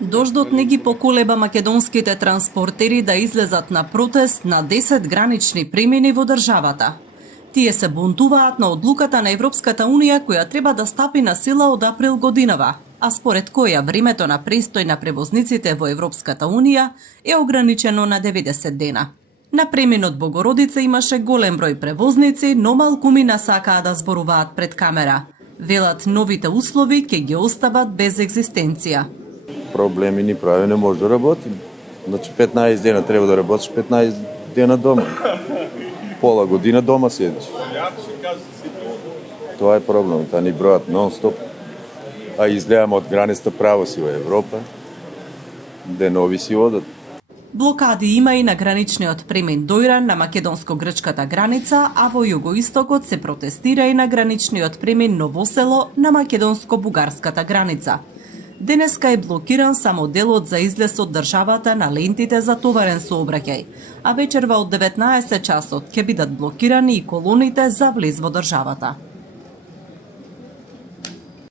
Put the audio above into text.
Дождот не ги поколеба македонските транспортери да излезат на протест на 10 гранични премини во државата. Тие се бунтуваат на одлуката на Европската Унија која треба да стапи на сила од април годинава, а според која времето на престој на превозниците во Европската Унија е ограничено на 90 дена. На преминот Богородица имаше голем број превозници, но малкумина сакаа да зборуваат пред камера. Велат новите услови ќе ги остават без екзистенција. Проблеми ни прави, не може да работим. Значи 15 дена треба да работиш, 15 дена дома. Пола година дома седиш. Тоа е проблем, та ни бројат нон-стоп. А излеаме од границата право си во Европа, де нови си одат. Блокади има и на граничниот премин Дојран на македонско-грчката граница, а во југоистокот се протестира и на граничниот премин Новосело на македонско-бугарската граница. Денеска е блокиран само делот за излез од државата на лентите за товарен сообраќај, а вечерва од 19 часот ќе бидат блокирани и колоните за влез во државата.